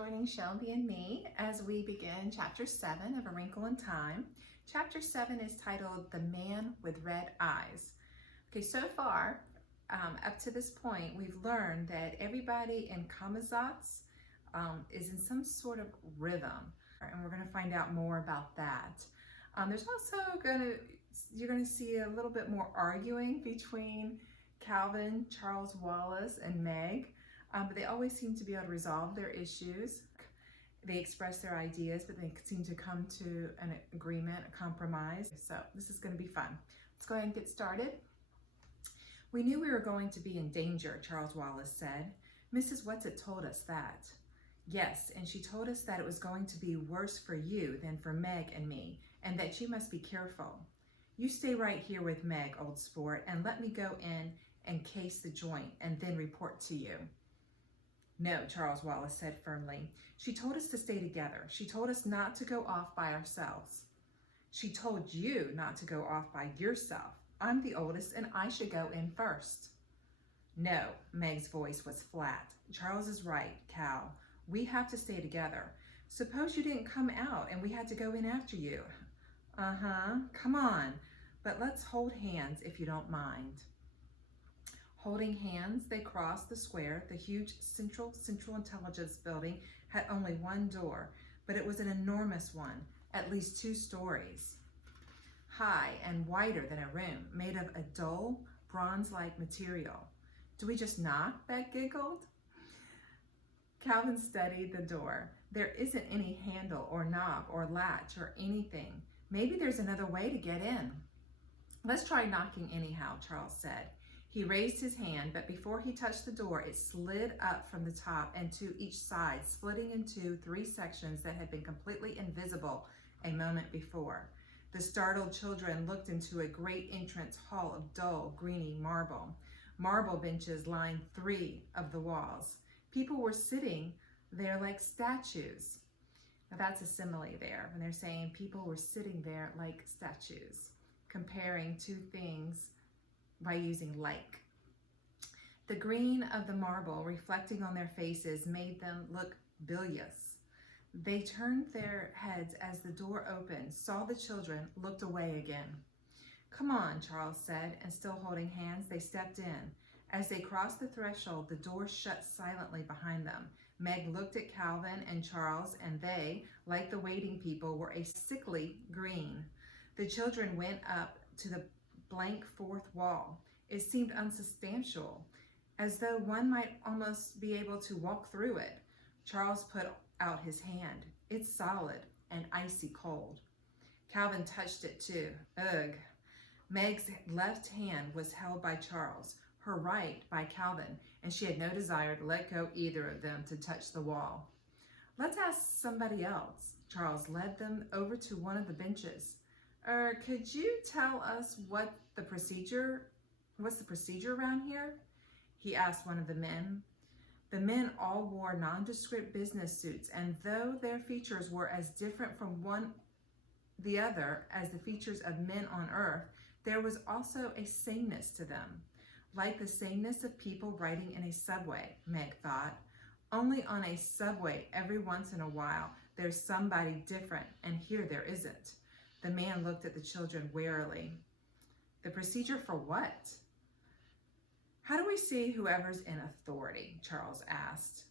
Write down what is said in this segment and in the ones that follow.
joining Shelby and me as we begin Chapter 7 of A Wrinkle in Time. Chapter 7 is titled The Man with Red Eyes. Okay, so far, up to this point, we've learned that everybody in Kamazatz is in some sort of rhythm, and we're going to find out more about that. There's also you're going to see a little bit more arguing between Calvin, Charles Wallace, and Meg. But they always seem to be able to resolve their issues. They express their ideas, but they seem to come to an agreement, a compromise. So this is going to be fun. Let's go ahead and get started. We knew we were going to be in danger, Charles Wallace said. Mrs. Whatsit told us that. Yes, and she told us that it was going to be worse for you than for Meg and me, and that you must be careful. You stay right here with Meg, old sport, and let me go in and case the joint and then report to you. No, Charles Wallace said firmly. She told us to stay together. She told us not to go off by ourselves. She told you not to go off by yourself. I'm the oldest and I should go in first. No, Meg's voice was flat. Charles is right, Cal. We have to stay together. Suppose you didn't come out and we had to go in after you. Come on, but let's hold hands if you don't mind. Holding hands, they crossed the square. The huge Central Intelligence Building had only one door, but it was an enormous one, at least 2 stories, high and wider than a room, made of a dull, bronze-like material. Do we just knock? Beck giggled. Calvin studied the door. There isn't any handle or knob or latch or anything. Maybe there's another way to get in. Let's try knocking anyhow, Charles said. He raised his hand, but before he touched the door, it slid up from the top and to each side, splitting into 3 sections that had been completely invisible a moment before. The startled children looked into a great entrance hall of dull, greeny marble. Marble benches lined 3 of the walls. People were sitting there like statues. Now that's a simile there, when they're saying people were sitting there like statues, comparing 2 things by using like. The green of the marble reflecting on their faces made them look bilious. They turned their heads as the door opened, saw the children, looked away again. Come on, Charles said, and still holding hands, they stepped in. As they crossed the threshold, the door shut silently behind them. Meg looked at Calvin and Charles, and they, like the waiting people, were a sickly green. The children went up to the blank 4th wall. It seemed unsubstantial, as though one might almost be able to walk through it. Charles put out his hand. It's solid and icy cold. Calvin touched it too. Ugh. Meg's left hand was held by Charles, her right by Calvin, and she had no desire to let go either of them to touch the wall. Let's ask somebody else. Charles led them over to one of the benches. Could you tell us what's the procedure around here? He asked one of the men. The men all wore nondescript business suits, and though their features were as different from one the other as the features of men on earth, there was also a sameness to them, like the sameness of people riding in a subway, Meg thought. Only on a subway every once in a while there's somebody different, and here there isn't. The man looked at the children warily. The procedure for what? How do we see whoever's in authority? Charles asked.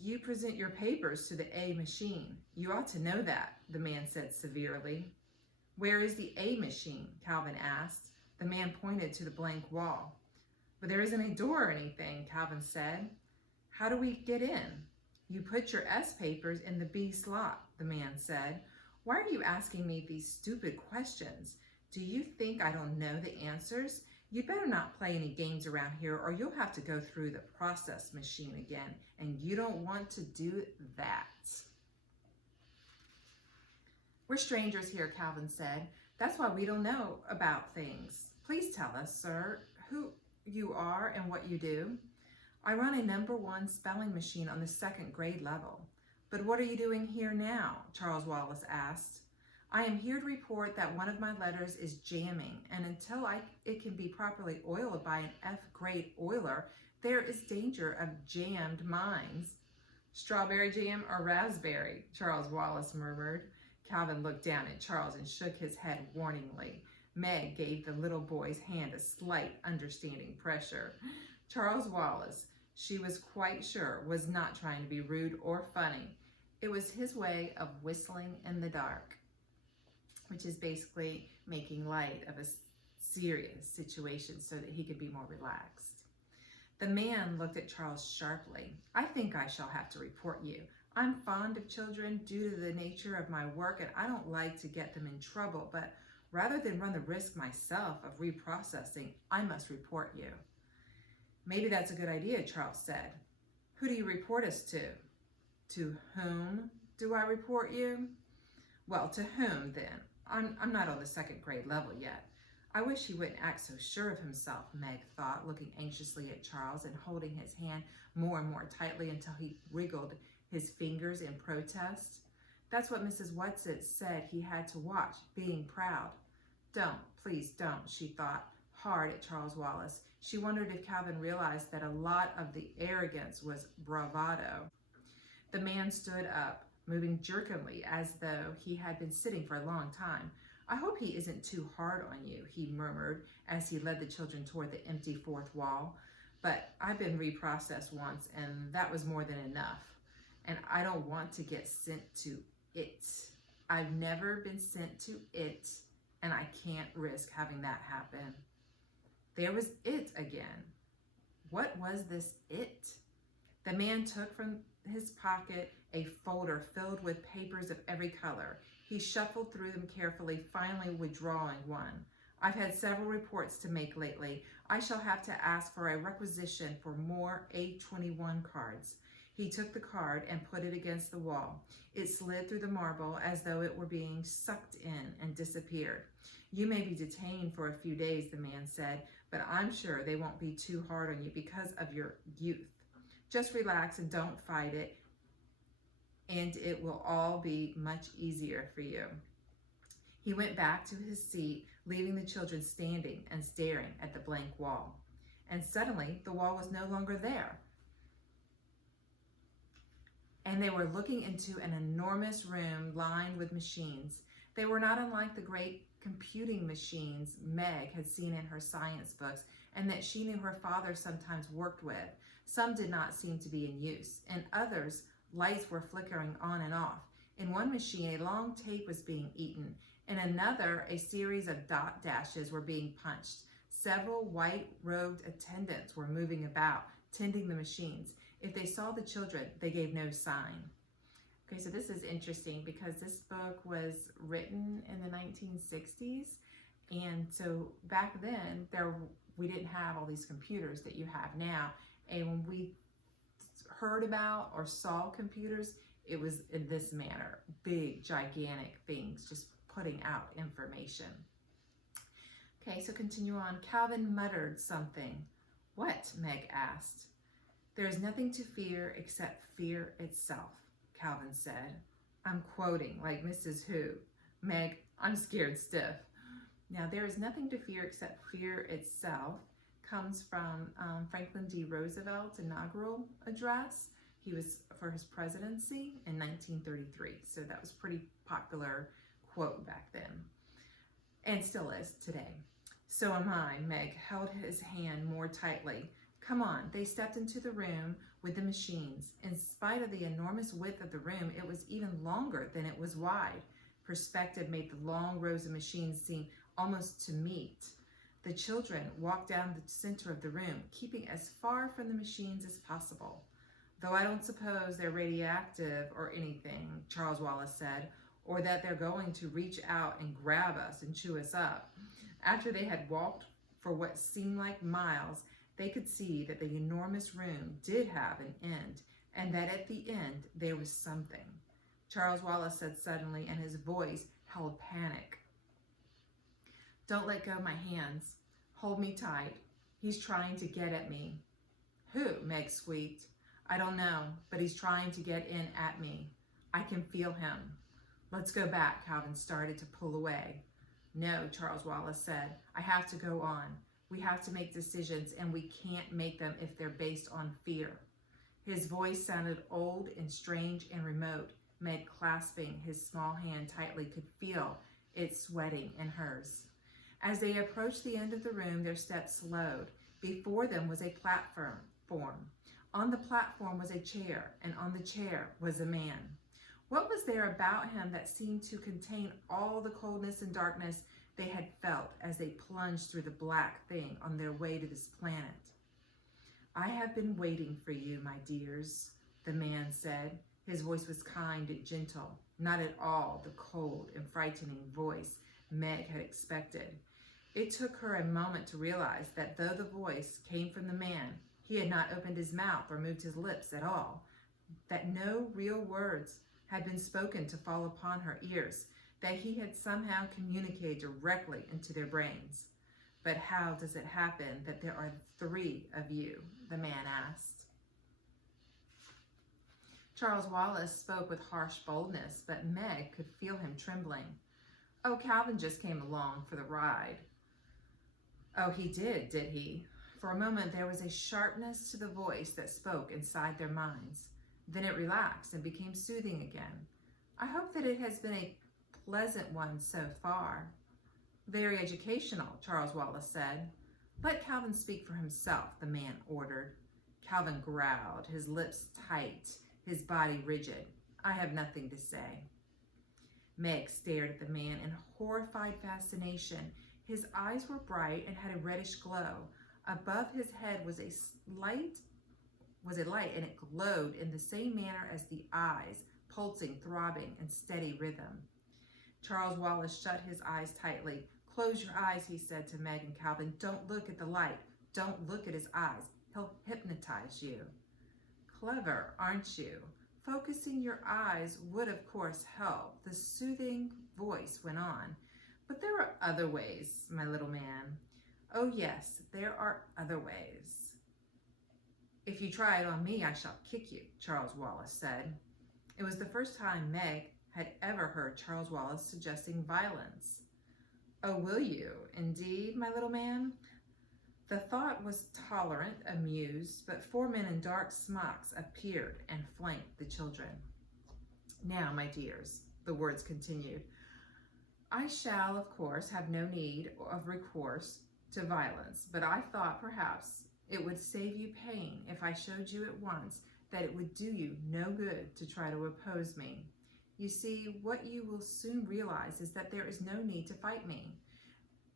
You present your papers to the A machine. You ought to know that, the man said severely. Where is the A machine? Calvin asked. The man pointed to the blank wall. But there isn't a door or anything, Calvin said. How do we get in? You put your S papers in the B slot, the man said. Why are you asking me these stupid questions? Do you think I don't know the answers? You'd better not play any games around here or you'll have to go through the process machine again, and you don't want to do that. We're strangers here, Calvin said. That's why we don't know about things. Please tell us, sir, who you are and what you do. I run a #1 spelling machine on the 2nd grade level. But what are you doing here now? Charles Wallace asked. I am here to report that one of my letters is jamming, and until it can be properly oiled by an F-grade oiler, there is danger of jammed minds. Strawberry jam or raspberry? Charles Wallace murmured. Calvin looked down at Charles and shook his head warningly. Meg gave the little boy's hand a slight, understanding pressure. Charles Wallace, she was quite sure, was not trying to be rude or funny. It was his way of whistling in the dark, which is basically making light of a serious situation so that he could be more relaxed. The man looked at Charles sharply. I think I shall have to report you. I'm fond of children due to the nature of my work, and I don't like to get them in trouble, but rather than run the risk myself of reprocessing, I must report you. Maybe that's a good idea, Charles said. Who do you report us to? To whom do I report you? Well, to whom then? I'm not on the second grade level yet. I wish he wouldn't act so sure of himself, Meg thought, looking anxiously at Charles and holding his hand more and more tightly until he wriggled his fingers in protest. That's what Mrs. Whatsit said he had to watch, being proud. Don't, please don't, she thought hard at Charles Wallace. She wondered if Calvin realized that a lot of the arrogance was bravado. The man stood up, moving jerkily as though he had been sitting for a long time. I hope he isn't too hard on you, he murmured as he led the children toward the empty fourth wall. But I've been reprocessed once, and that was more than enough. And I don't want to get sent to it. I've never been sent to it, and I can't risk having that happen. There was it again. What was this it? The man took from his pocket a folder filled with papers of every color. He shuffled through them carefully, finally withdrawing one. I've had several reports to make lately. I shall have to ask for a requisition for more A21 cards. He took the card and put it against the wall. It slid through the marble as though it were being sucked in and disappeared. You may be detained for a few days, the man said, but I'm sure they won't be too hard on you because of your youth. Just relax and don't fight it, and it will all be much easier for you. He went back to his seat, leaving the children standing and staring at the blank wall. And suddenly, the wall was no longer there. And they were looking into an enormous room lined with machines. They were not unlike the great computing machines Meg had seen in her science books and that she knew her father sometimes worked with. Some did not seem to be in use. In others, lights were flickering on and off. In one machine, a long tape was being eaten. In another, a series of dot dashes were being punched. Several white-robed attendants were moving about, tending the machines. If they saw the children, they gave no sign. Okay, so this is interesting because this book was written in the 1960s. And so back then, we didn't have all these computers that you have now. And when we heard about or saw computers, it was in this manner, big, gigantic things, just putting out information. Okay, so continue on. Calvin muttered something. What? Meg asked. There is nothing to fear except fear itself, Calvin said. I'm quoting like Mrs. Who. Meg, I'm scared stiff. Now, there is nothing to fear except fear itself comes from Franklin D. Roosevelt's inaugural address. He was for his presidency in 1933. So that was a pretty popular quote back then and still is today. So am I. Meg held his hand more tightly. Come on. They stepped into the room with the machines. In spite of the enormous width of the room, it was even longer than it was wide. Perspective made the long rows of machines seem almost to meet. The children walked down the center of the room, keeping as far from the machines as possible. Though I don't suppose they're radioactive or anything, Charles Wallace said, or that they're going to reach out and grab us and chew us up. After they had walked for what seemed like miles, they could see that the enormous room did have an end, and that at the end there was something. Charles Wallace said suddenly, and his voice held panic. Don't let go of my hands. Hold me tight. He's trying to get at me. Who? Meg squeaked. I don't know, but he's trying to get in at me. I can feel him. Let's go back. Calvin started to pull away. No, Charles Wallace said. I have to go on. We have to make decisions, and we can't make them if they're based on fear. His voice sounded old and strange and remote. Meg, clasping his small hand tightly, could feel it sweating in hers. As they approached the end of the room, their steps slowed. Before them was a platform. On the platform was a chair, and on the chair was a man. What was there about him that seemed to contain all the coldness and darkness they had felt as they plunged through the black thing on their way to this planet? "I have been waiting for you, my dears," the man said. His voice was kind and gentle, not at all the cold and frightening voice Meg had expected. It took her a moment to realize that though the voice came from the man, he had not opened his mouth or moved his lips at all, that no real words had been spoken to fall upon her ears, that he had somehow communicated directly into their brains. "But how does it happen that there are 3 of you?" the man asked. Charles Wallace spoke with harsh boldness, but Meg could feel him trembling. "Oh, Calvin just came along for the ride." "Oh, he did he?" For a moment there was a sharpness to the voice that spoke inside their minds. Then it relaxed and became soothing again. "I hope that it has been a pleasant one so far." "Very educational," Charles Wallace said. "Let Calvin speak for himself," the man ordered. Calvin growled, his lips tight, his body rigid. "I have nothing to say." Meg stared at the man in horrified fascination. His eyes were bright and had a reddish glow. Above his head was a light, and it glowed in the same manner as the eyes, pulsing, throbbing, in steady rhythm. Charles Wallace shut his eyes tightly. "Close your eyes," he said to Meg and Calvin. "Don't look at the light. Don't look at his eyes. He'll hypnotize you." "Clever, aren't you? Focusing your eyes would, of course, help," the soothing voice went on. "But there are other ways, my little man." "Oh, yes, there are other ways." "If you try it on me, I shall kick you," Charles Wallace said. It was the first time Meg had ever heard Charles Wallace suggesting violence. "Oh, will you, indeed, my little man?" The thought was tolerant, amused, but 4 men in dark smocks appeared and flanked the children. "Now, my dears," the words continued, "I shall, of course, have no need of recourse to violence, but I thought perhaps it would save you pain if I showed you at once that it would do you no good to try to oppose me. You see, what you will soon realize is that there is no need to fight me.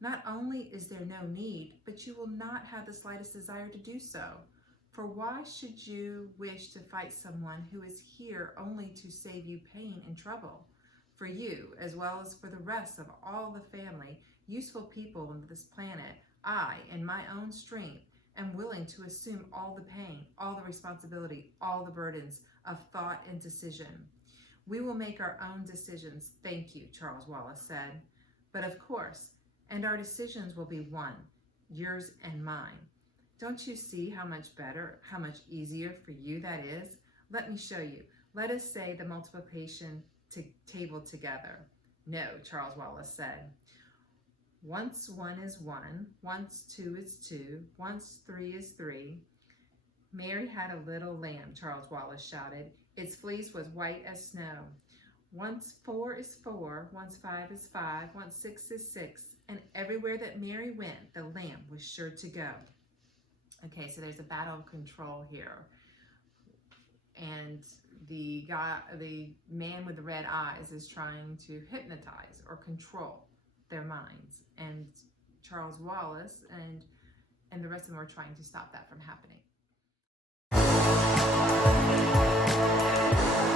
Not only is there no need, but you will not have the slightest desire to do so. For why should you wish to fight someone who is here only to save you pain and trouble? For you, as well as for the rest of all the family, useful people on this planet, I, in my own strength, am willing to assume all the pain, all the responsibility, all the burdens of thought and decision. We will make our own decisions, thank you," Charles Wallace said. "But of course, and our decisions will be one, yours and mine. Don't you see how much better, how much easier for you that is? Let me show you. Let us say the multiplication table together." "No," Charles Wallace said. "Once 1 is 1, once 2 is 2, once 3 is 3. Mary had a little lamb," Charles Wallace shouted. "Its fleece was white as snow. Once 4 is 4, once 5 is 5, once 6 is 6, and everywhere that Mary went, the lamb was sure to go." Okay, so there's a battle of control here. And the man with the red eyes is trying to hypnotize or control their minds. And Charles Wallace and the rest of them are trying to stop that from happening.